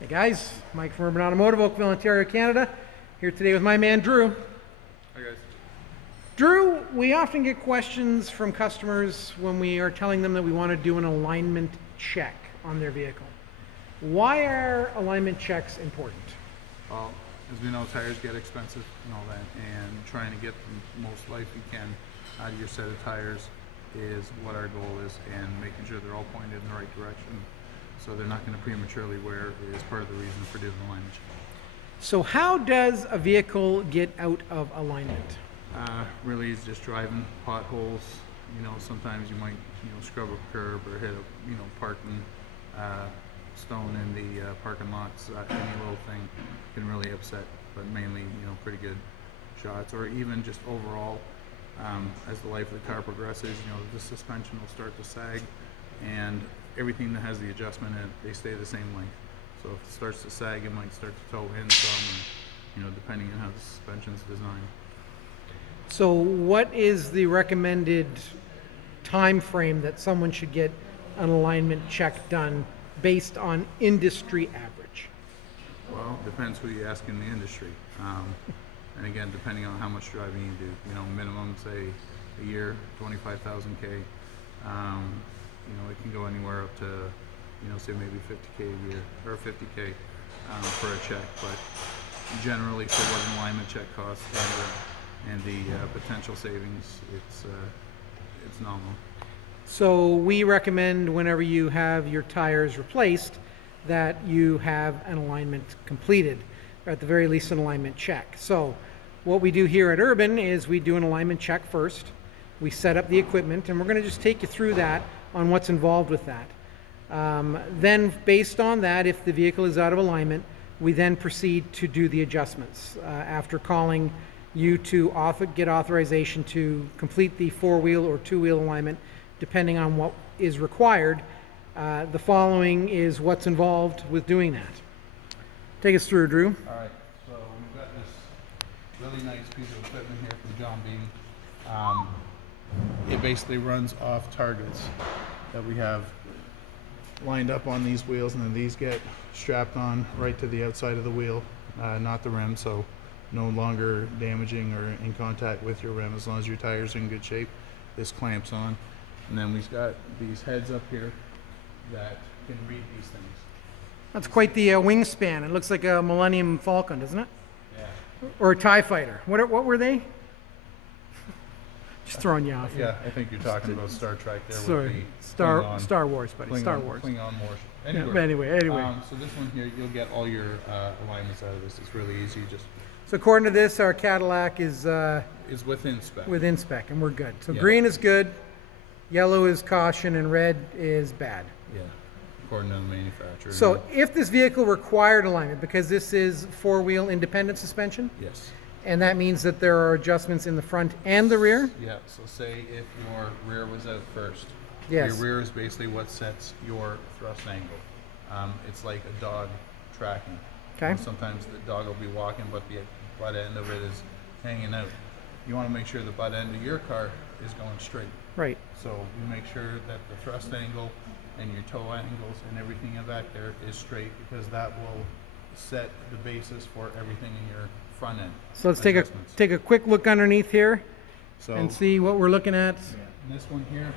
Hey guys, Mike from Urban Automotive, Oakville, Ontario, Canada. Here today with my man Drew. Hi guys. Drew, we often get questions from customers when we are telling them that we want to do an alignment check on their vehicle. Why are alignment checks important? Well, as we know, tires get expensive and all that, and trying to get the most life you can out of your set of tires is what our goal is, and making sure they're all pointed in the right direction so they're not going to prematurely wear is part of the reason for doing the alignment check. So how does a vehicle get out of alignment? Really is just driving potholes. You know, sometimes you might, scrub a curb or hit a, parking stone in the parking lots. Any little thing can really upset, but mainly, pretty good shots, or even just overall, as the life of the car progresses, the suspension will start to sag, and everything that has the adjustment in it, they stay the same length. So if it starts to sag, it might start to toe in some, or, depending on how the suspension's designed. So what is the recommended time frame that someone should get an alignment check done based on industry average? Well, depends who you ask in the industry. And again, depending on how much driving you do, minimum, say, a year, 25,000 K. It can go anywhere up to, say maybe 50K a year, or 50K for a check. But generally, for what an alignment check costs and the potential savings, it's nominal. So we recommend whenever you have your tires replaced that you have an alignment completed, or at the very least an alignment check. So what we do here at Urban is we do an alignment check first. We set up the equipment, and we're going to just take you through that on what's involved with that. Then based on that, if the vehicle is out of alignment, we then proceed to do the adjustments. After calling you to get authorization to complete the four-wheel or two-wheel alignment, depending on what is required, the following is what's involved with doing that. Take us through, Drew. All right, so we've got this really nice piece of equipment here from John Beam. It basically runs off targets that we have lined up on these wheels, and then these get strapped on right to the outside of the wheel, not the rim, so no longer damaging or in contact with your rim. As long as your tire's in good shape, this clamps on. And then we've got these heads up here that can read these things. That's quite the wingspan. It looks like a Millennium Falcon, doesn't it? Yeah. Or a TIE Fighter. What were they? Just throwing you off. Yeah, I think you're talking about Star Trek there. Sorry, with the Star Wars, buddy. Klingon, Star Wars. Klingon Wars. Yeah, but anyway. So this one here, you'll get all your alignments out of this. It's really easy. Just So according to this, our Cadillac is within spec. within spec, and we're good. So Yeah. green is good, yellow is caution, and red is bad. Yeah, according to the manufacturer. So if this vehicle required alignment, because this is four-wheel independent suspension, Yes. and that means that there are adjustments in the front and the rear. Yeah. So say if your rear was out first. Yes. Your rear is basically what sets your thrust angle. It's like a dog tracking. Okay. Sometimes the dog will be walking, but the butt end of it is hanging out. You want to make sure the butt end of your car is going straight. Right. So you make sure that the thrust angle and your toe angles and everything back there is straight, because that will set the basis for everything in your front end. So let's adjustments. take a quick look underneath here So and see what we're looking at. in this one here,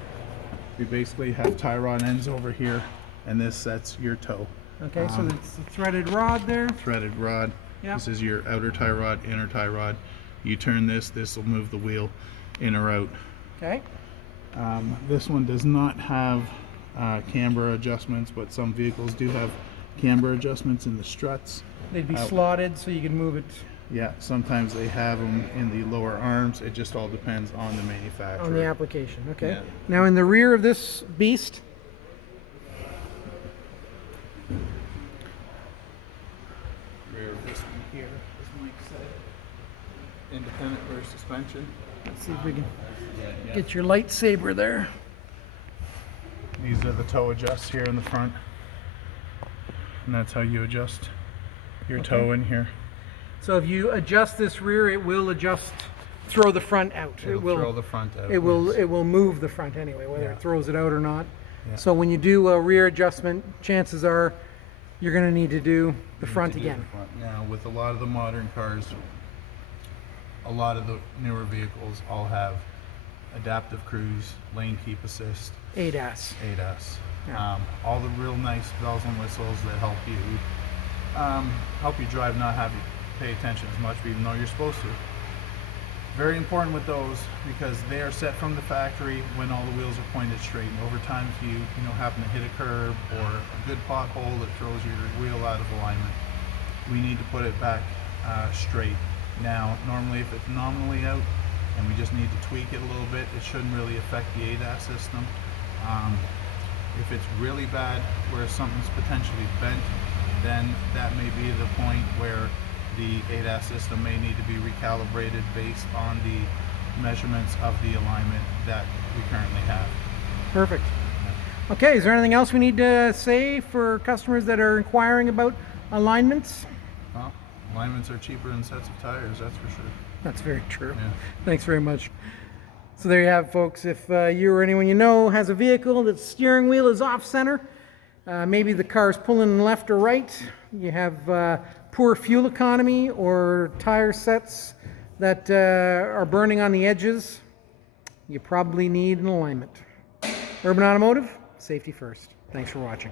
we basically have tie rod ends over here, and this sets your toe. Okay, so it's a threaded rod there. Threaded rod. Yep. This is your outer tie rod, inner tie rod. You turn this will move the wheel in or out. Okay. This one does not have camber adjustments, but some vehicles do have camber adjustments in the struts. They'd be slotted so you can move it Yeah, sometimes they have them in the lower arms. It just all depends on the manufacturer. on the application. Okay. Yeah. Now in the rear of this beast, Rear of this one here, as Mike said, independent rear suspension. let's see if we can Yeah. get your lightsaber there. These are the toe adjusts here in the front, and that's how you adjust your toe in here. So if you adjust this rear, it will throw the front out. It'll throw the front out. It will move the front anyway, whether Yeah. it throws it out or not. Yeah. So when you do a rear adjustment, chances are you're going to need to do the You need front to do again. the front. Now, with a lot of the modern cars, a lot of the newer vehicles all have adaptive cruise, lane keep assist, ADAS. ADAS. Yeah. All the real nice bells and whistles that help you drive, not have you pay attention as much, even though you're supposed to. Very important with those because they are set from the factory when all the wheels are pointed straight. And over time, if you happen to hit a curb or a good pothole that throws your wheel out of alignment, we need to put it back straight. Now, normally if it's nominally out and we just need to tweak it a little bit, it shouldn't really affect the ADAS system. If it's really bad where something's potentially bent, then that may be the point where the ADAS system may need to be recalibrated based on the measurements of the alignment that we currently have. Perfect. Okay, is there anything else we need to say for customers that are inquiring about alignments? Well, alignments are cheaper than sets of tires, that's for sure. That's very true. Yeah. Thanks very much. So there you have it, folks. If you or anyone you know has a vehicle that's steering wheel is off center, maybe the car's pulling left or right, you have poor fuel economy or tire sets that are burning on the edges, you probably need an alignment. Urban Automotive, safety first. Thanks for watching.